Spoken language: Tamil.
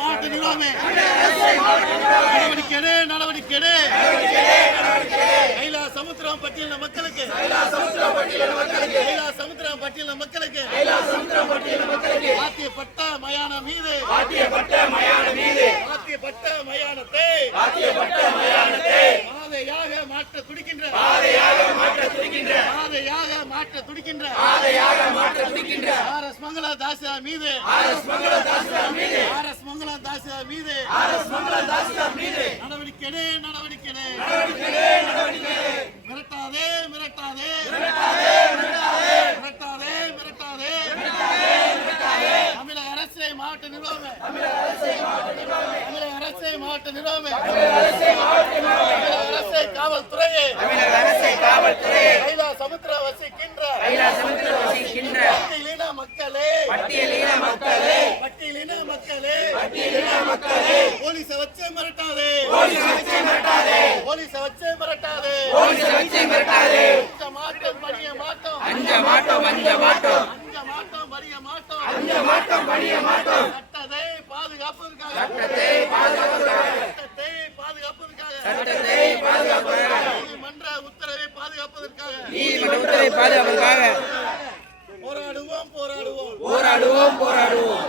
மாற்றுகிறோமே நடவடிக்கை நடவடிக்கை சமுத்திரம் மக்களுக்கு கைலா சமுத்திரம் பட்டியலின மக்களுக்கு. ஆத்திய பட்ட மீது ஆத்திய மயான மீது. ஆத்திய பட்ட மயானத்தை. ஆத்திய மயானத்தை பாதையாக மாற்ற துடிக்கின்ற. பாதையாக மாற்ற துடிக்கின்ற. பாதையாக மாற்ற துடிக்கின்ற பாதையாக ஆர் எஸ் மங்கள தாசியா மீது. ஆர் எஸ் மங்கள தாசியா மீது. நடவடிக்கை எடு, நடவடிக்கை எடு. மிரட்டாதே மிரட்டாதே. மிரட்டாதே மிரட்டாதே. தமிழக அரசை மாவட்ட நிர்வாகமே. தமிழக அரசை மாவட்ட நிர்வாகமே. தமிழக அரசை காவல்துறையே. கைலா சமுத்திர வசிக்கின்ற பட்டியலின மக்களே பட்டியலின மக்களே போலீஸ வச்சு மிரட்டாதே. போலீஸ வச்சு மிரட்டாதே. அஞ்ச மாட்டோம் பணிய மாட்டோம். அஞ்ச மாட்டோம் அஞ்ச மாட்டோம். பணிய மாட்டோம் சட்டத்தை பாதுகாப்பதற்காக. சட்டத்தை பாதுகாப்பதற்காக. நீதிமன்ற உத்தரவை பாதுகாப்பதற்காக. போராடுவோம் போராடுவோம். போராடுவோம் போராடுவோம்.